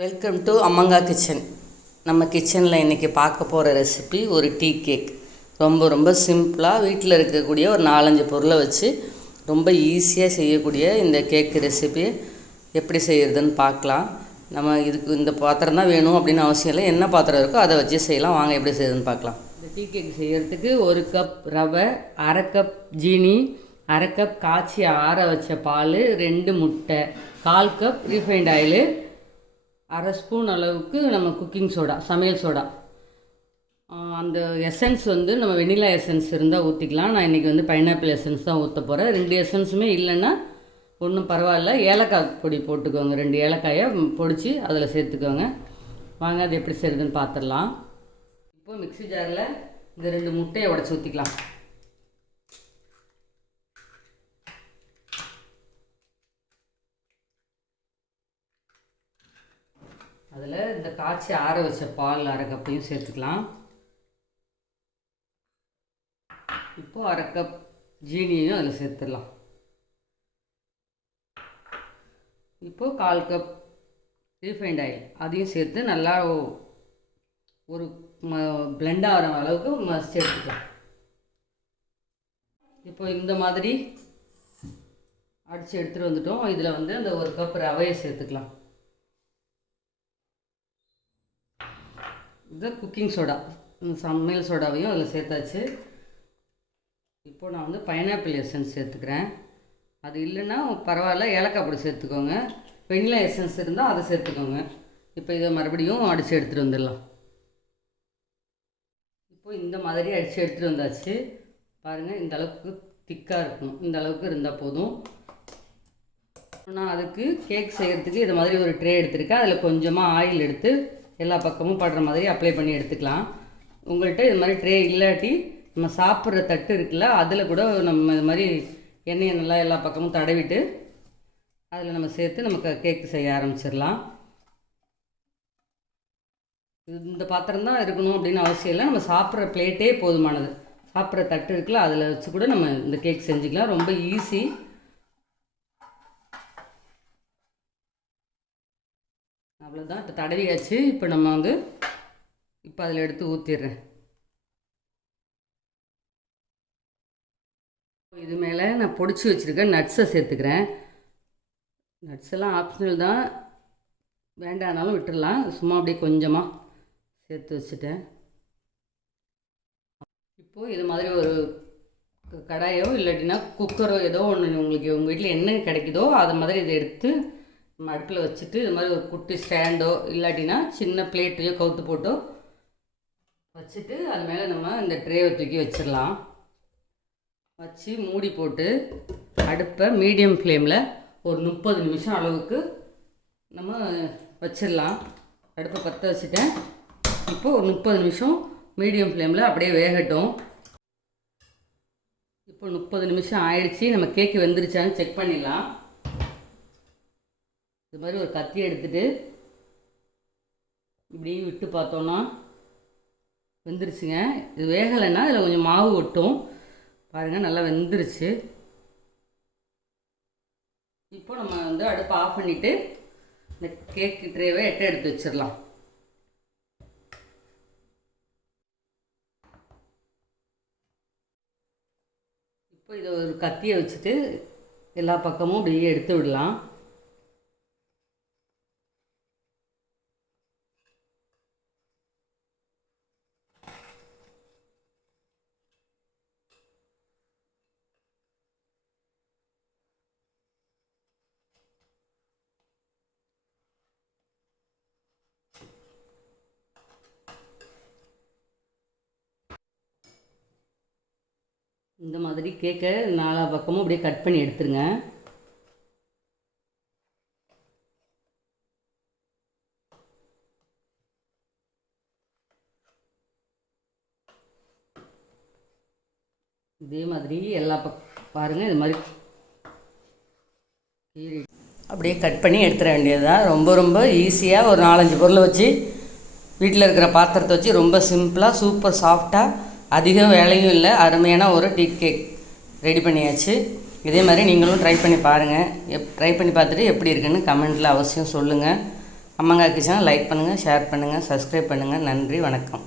Welcome to அம்மங்கா kitchen. நம்ம கிச்சனில் இன்றைக்கி பார்க்க போகிற ரெசிபி ஒரு டீ கேக். ரொம்ப சிம்பிளாக வீட்டில் இருக்கக்கூடிய ஒரு 4-5 பொருளை வச்சு ரொம்ப ஈஸியாக செய்யக்கூடிய இந்த கேக் ரெசிபி எப்படி செய்கிறதுன்னு பார்க்கலாம். நம்ம இதுக்கு இந்த பாத்திரம் தான் வேணும் அப்படின்னு அவசியம் இல்லை, என்ன பாத்திரம் இருக்கோ அதை வச்சு செய்யலாம். வாங்க எப்படி செய்யுதுன்னு பார்க்கலாம். இந்த டீ கேக் செய்கிறதுக்கு 1 கப் ரவை, 1/2 கப் ஜீனி, 1/2 கப் காய்ச்சி ஆற வச்ச பால், 2 முட்டை, 1/4 கப் ரீஃபைண்ட் ஆயிலு, 1/2 ஸ்பூன் அளவுக்கு நம்ம குக்கிங் சோடா, சமையல் சோடா. அந்த எசன்ஸ் நம்ம வெனிலா எசன்ஸ் இருந்தால் ஊற்றிக்கலாம். நான் இன்றைக்கி பைனாப்பிள் எசன்ஸ் தான் ஊற்ற போகிறேன். 2 எசன்ஸுமே இல்லைன்னா ஒன்றும் பரவாயில்ல, ஏலக்காய் பொடி போட்டுக்கோங்க. 2 ஏலக்காயை பொடிச்சு அதில் சேர்த்துக்கோங்க. வாங்க அது எப்படி செய்யுதுன்னு பார்த்துடலாம். இப்போது மிக்ஸி ஜாரில் இந்த 2 முட்டையை உடச்சி ஊற்றிக்கலாம். அதில் இந்த காய்ச்சி ஆற வச்ச பால் 1/2 கப்பையும் சேர்த்துக்கலாம். இப்போது 1/2 கப் ஜீனியையும் அதில் சேர்த்துடலாம். இப்போது 1/4 கப் ரீஃபைண்ட் ஆயில் அதையும் சேர்த்து நல்லா ஒரு பிளெண்ட் ஆகிற அளவுக்கு மசிச்சு எடுத்துக்கலாம். இப்போ இந்த மாதிரி அடித்து எடுத்துகிட்டு வந்துட்டோம். இதில் அந்த 1 கப் ரவையை சேர்த்துக்கலாம். இது குக்கிங் சோடா, சமையல் சோடாவையும் அதில் சேர்த்தாச்சு. இப்போது நான் பைனாப்பிள் எசன்ஸ் சேர்த்துக்கிறேன். அது இல்லைன்னா பரவாயில்ல, ஏலக்காய் பொடி சேர்த்துக்கோங்க. வெனிலா எசன்ஸ் இருந்தால் அதை சேர்த்துக்கோங்க. இப்போ இதை மறுபடியும் அடித்து எடுத்துகிட்டு வந்துடலாம். இப்போது இந்த மாதிரி அடித்து எடுத்துகிட்டு வந்தாச்சு. பாருங்கள், இந்த அளவுக்கு திக்காக இருக்கணும். இந்த அளவுக்கு இருந்தால் போதும். நான் அதுக்கு கேக் செய்கிறதுக்கு இது மாதிரி ஒரு ட்ரே எடுத்துருக்கேன். அதில் கொஞ்சமாக ஆயில் எடுத்து எல்லா பக்கமும் படுற மாதிரி அப்ளை பண்ணி எடுத்துக்கலாம். உங்கள்கிட்ட இது மாதிரி ட்ரே இல்லாட்டி நம்ம சாப்பிட்ற தட்டு இருக்குல்ல, அதில் கூட நம்ம இது மாதிரி எண்ணெயை நல்லா எல்லா பக்கமும் தடவிட்டு அதில் நம்ம சேர்த்து நமக்கு கேக்கு செய்ய ஆரம்பிச்சிடலாம். இந்த பாத்திரம் தான் இருக்கணும் அப்படின்னு அவசியம் இல்லை, நம்ம சாப்பிட்ற பிளேட்டே போதுமானது. சாப்பிட்ற தட்டு இருக்குல்ல, அதில் வச்சு கூட நம்ம இந்த கேக் செஞ்சுக்கலாம். ரொம்ப ஈஸி. அவ்வளோதான். இப்போ தடவியாச்சு. இப்போ நம்ம இப்போ அதில் எடுத்து ஊற்றிடுறேன். இது மேலே நான் பொடிச்சு வச்சுருக்கேன் நட்ஸை சேர்த்துக்கிறேன். நட்ஸ் எல்லாம் ஆப்ஷனல் தான், வேண்டானாலும் விட்டுடலாம். சும்மா அப்படியே கொஞ்சமாக சேர்த்து வச்சுட்டேன். இப்போது இது மாதிரி ஒரு கடாயோ இல்லாட்டினா குக்கரோ ஏதோ ஒன்று உங்களுக்கு உங்கள் வீட்டில் என்ன கிடைக்குதோ அது மாதிரி இதை எடுத்து நம்ம அடுப்பில் வச்சுட்டு இது மாதிரி ஒரு குட்டி ஸ்டாண்டோ இல்லாட்டினா சின்ன பிளேட்டையோ கவுத்து போட்டோ வச்சுட்டு அது மேலே நம்ம இந்த ட்ரேவை தூக்கி வச்சிடலாம். வச்சு மூடி போட்டு அடுப்பை மீடியம் ஃப்ளேமில் ஒரு 30 நிமிஷம் அளவுக்கு நம்ம வச்சிடலாம். அடுப்பை பற்ற வச்சுட்டேன். இப்போது ஒரு 30 நிமிஷம் மீடியம் ஃப்ளேமில் அப்படியே வேகட்டும். இப்போ 30 நிமிஷம் ஆயிடுச்சு. நம்ம கேக்கு வெந்துருச்சான்னு செக் பண்ணிடலாம். இது மாதிரி ஒரு கத்தி எடுத்துகிட்டு இப்படி விட்டு பார்த்தோன்னா வெந்துருச்சுங்க. இது வேகலைன்னா இதில் கொஞ்சம் மாவு ஒட்டும். பாருங்கள், நல்லா வெந்துருச்சு. இப்போ நம்ம அடுப்பை ஆஃப் பண்ணிவிட்டு இந்த கேக்கு ட்ரேவை எடுத்து வச்சிடலாம். இப்போ இதை ஒரு கத்தியை வச்சுட்டு எல்லா பக்கமும் அப்படியே எடுத்து விடலாம். இந்த மாதிரி கேக்கை 4 பக்கமும் அப்படியே கட் பண்ணி எடுத்துருங்க. இதே மாதிரி எல்லா பாருங்கள், இது மாதிரி அப்படியே கட் பண்ணி எடுத்துட வேண்டியதுதான். ரொம்ப ஈஸியாக ஒரு 4-5 பொருளை வச்சு வீட்டில் இருக்கிற பாத்திரத்தை வச்சு ரொம்ப சிம்பிளாக சூப்பர் சாஃப்டாக அதிகம் வேலையும் இல்லை, அருமையான ஒரு டீ கேக் ரெடி பண்ணியாச்சு. இதே மாதிரி நீங்களும் ட்ரை பண்ணி பாருங்கள். ட்ரை பண்ணி பார்த்துட்டு எப்படி இருக்குன்னு கமெண்ட்டில் அவசியம் சொல்லுங்கள். அம்மங்கா கிச்சனை லைக் பண்ணுங்கள், ஷேர் பண்ணுங்கள், சப்ஸ்கிரைப் பண்ணுங்கள். நன்றி, வணக்கம்.